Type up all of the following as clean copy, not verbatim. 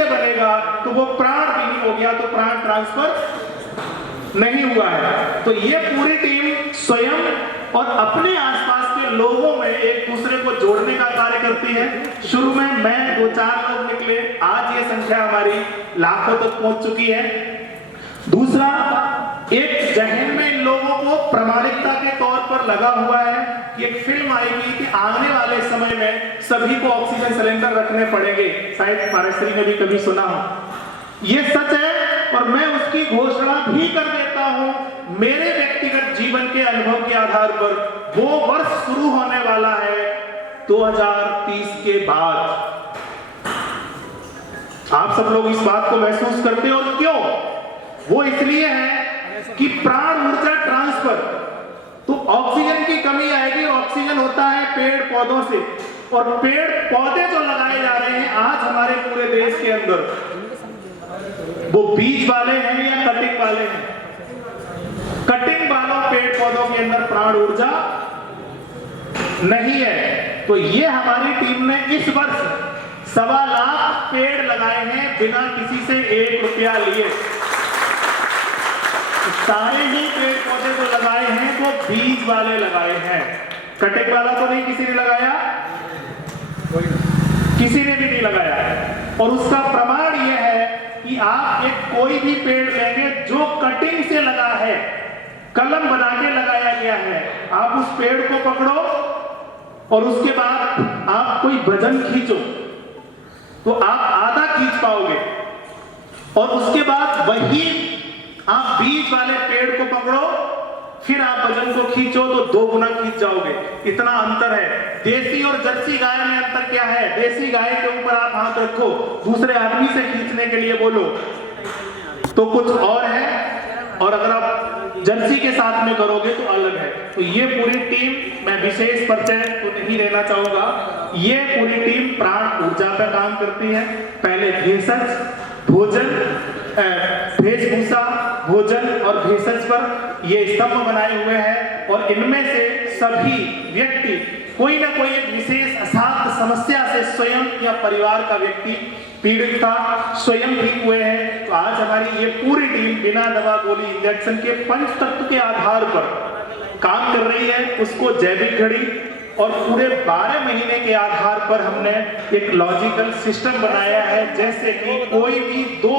से बनेगा तो वो प्राण विहीन हो गया, तो प्राण ट्रांसफर नहीं हुआ है। तो ये पूरी टीम स्वयं और अपने आसपास के लोगों में एक दूसरे को जोड़ने का कार्य करती है। शुरू में मैं 2-4 लोग निकले, आज ये संख्या हमारी लाखों तक पहुंच चुकी है। दूसरा, एक जहन में इन लोगों को प्रामाणिकता के तौर पर लगा हुआ है कि एक फिल्म आएगी कि आने वाले समय में सभी को ऑक्सीजन सिलेंडर रखने पड़ेंगे, शायद पारसरी ने भी कभी सुना हो। ये सच है और मैं उसकी घोषणा भी कर देता हूं। मेरे व्यक्तिगत जीवन के अनुभव के आधार पर वो वर्ष शुरू होने वाला है 2030 के बाद। आप सब लोग इस बात को महसूस करते हो, और क्यों? वो इसलिए है कि प्राण ऊर्जा ट्रांसफर, तो ऑक्सीजन की कमी आएगी। ऑक्सीजन होता है पेड़ पौधों से, और पेड़ पौधे जो लगाए जा रहे हैं आज हमारे पूरे देश के अंदर, वो बीज वाले हैं या कटिंग वाले हैं? कटिंग वालों पेड़ पौधों के अंदर प्राण ऊर्जा नहीं है। तो ये हमारी टीम ने इस वर्ष 1.25 लाख पेड़ लगाए हैं बिना किसी से 1 रुपया लिए। सारे ही पेड़ पौधे जो लगाए हैं वो बीज वाले लगाए हैं, कटिंग वाला तो नहीं किसी ने लगाया, किसी ने भी नहीं लगाया। और उसका प्रमाण यह है कि आप एक कोई भी पेड़ लेंगे जो कटिंग से लगा है, कलम बना के लगाया गया है, आप उस पेड़ को पकड़ो और उसके बाद आप कोई वजन खींचो तो आप आधा खींच पाओगे, और उसके बाद वही आप बीज वाले पेड़ को पकड़ो, फिर आप वजन को खींचो तो 2 गुना खींच जाओगे। इतना अंतर है। देसी और जर्सी गाय में अंतर क्या है? देसी गाय के ऊपर आप हाथ रखो, दूसरे आदमी से खींचने के लिए बोलो तो कुछ और है, और अगर आप जर्सी के साथ में करोगे तो अलग है। तो ये पूरी टीम, मैं विशेष परिचय तो नहीं देना चाहूंगा, ये पूरी टीम प्राण ऊर्जा पर काम करती है। पहले भेषज, भोजन, वेशभूषा, भोजन और भेषज पर ये स्तंभ बनाए हुए हैं, और इनमें से सभी व्यक्ति कोई ना कोई एक विशेष असाध्य समस्या से स्वयं या परिवार का व्यक्ति पीड़ित था, स्वयं ठीक हुए हैं। तो आज हमारी ये पूरी टीम बिना दवा गोली इंजेक्शन के पंचतत्व के आधार पर काम कर रही है। उसको जैविक घड़ी और पूरे 12 महीने के आधार पर हमने एक लॉजिकल सिस्टम बनाया है, जैसे कि कोई भी 2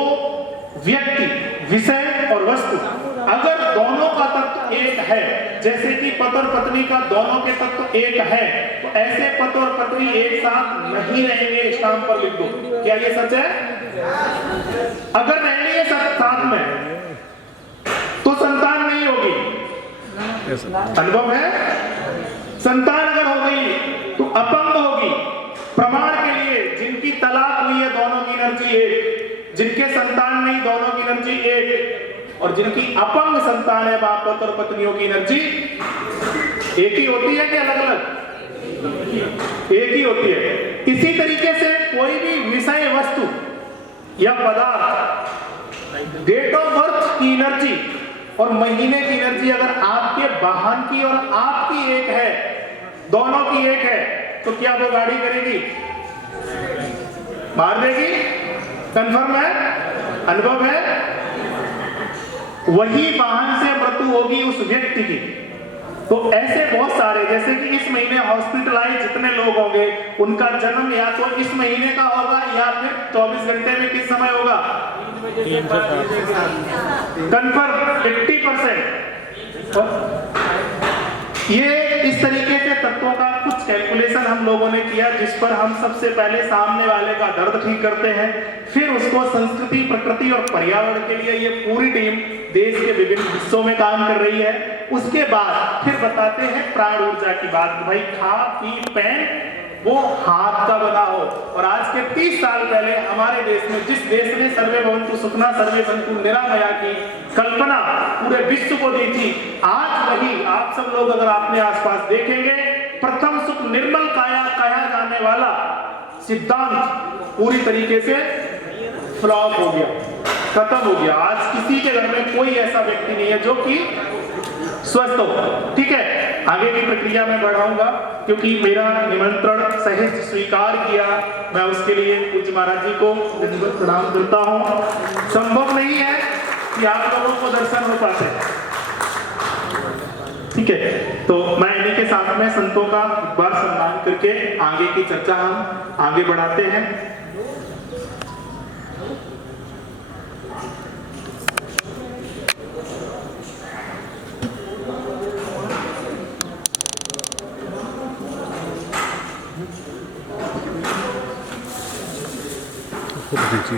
व्यक्ति, विषय और वस्तु, अगर दोनों का तत्व एक है, जैसे कि पति और पत्नी का दोनों के तत्व एक है, तो ऐसे पति और पत्नी एक साथ नहीं रहेंगे। स्टाम्प पर लिख दो, क्या ये सच है? अगर रहेंगे साथ में तो संतान नहीं होगी। अनुभव है? संतान अगर हो गई तो अपंग होगी। प्रमाण के लिए, जिनकी तलाक हुई है दोनों की एनर्जी एक, जिनके संतान नहीं दोनों की एनर्जी एक, और जिनकी अपंग संतान है बाप और पत्नियों की एनर्जी एक ही होती है कि अलग अलग? एक ही होती है। इसी तरीके से कोई भी विषय, वस्तु या पदार्थ, डेट ऑफ बर्थ की एनर्जी और महीने की एनर्जी अगर आपके वाहन की और आपकी एक है, दोनों की एक है, तो क्या वो गाड़ी करेगी? मार देगी? कंफर्म है? अनुभव है? वही वाहन से मृत्यु होगी उस व्यक्ति की। तो ऐसे बहुत सारे, जैसे कि इस महीने हॉस्पिटलाइज जितने लोग होंगे उनका जन्म या तो इस महीने का होगा या फिर 24 घंटे में किस समय होगा? कंफर्म 50%। ये इस तरीके के तत्वों का कुछ कैलकुलेशन हम लोगों ने किया, जिस पर हम सबसे पहले सामने वाले का दर्द ठीक करते हैं, फिर उसको संस्कृति, प्रकृति और पर्यावरण के लिए ये पूरी टीम देश के विभिन्न हिस्सों में काम कर रही है। उसके बाद फिर बताते हैं प्राण ऊर्जा की बात। भाई खा पी पहन वो हाथ का बना हो। और आज के 30 साल पहले हमारे देश में, जिस देश ने सर्वे भवन्तु सुखिनः सर्वे सन्तु निरामया की कल्पना पूरे विश्व को दी थी, आज वही आप सब लोग अगर अपने आसपास देखेंगे, प्रथम सुख निर्मल काया कहा जाने वाला सिद्धांत पूरी तरीके से फ्लॉप हो गया, खत्म हो गया। आज किसी के घर में कोई ऐसा व्यक्ति नहीं है जो कि स्वस्थ हो। ठीक है, आगे की प्रक्रिया में बढ़ाऊंगा, क्योंकि मेरा निमंत्रण सहज स्वीकार किया, मैं उसके लिए पूज्य महाराज जी को दंडवत प्रणाम करता हूँ। संभव नहीं है कि आप लोगों को दर्शन हो पाते, ठीक है। तो मैं इन्हीं के साथ में संतों का एक बार सम्मान करके आगे की चर्चा हम आगे बढ़ाते हैं। जी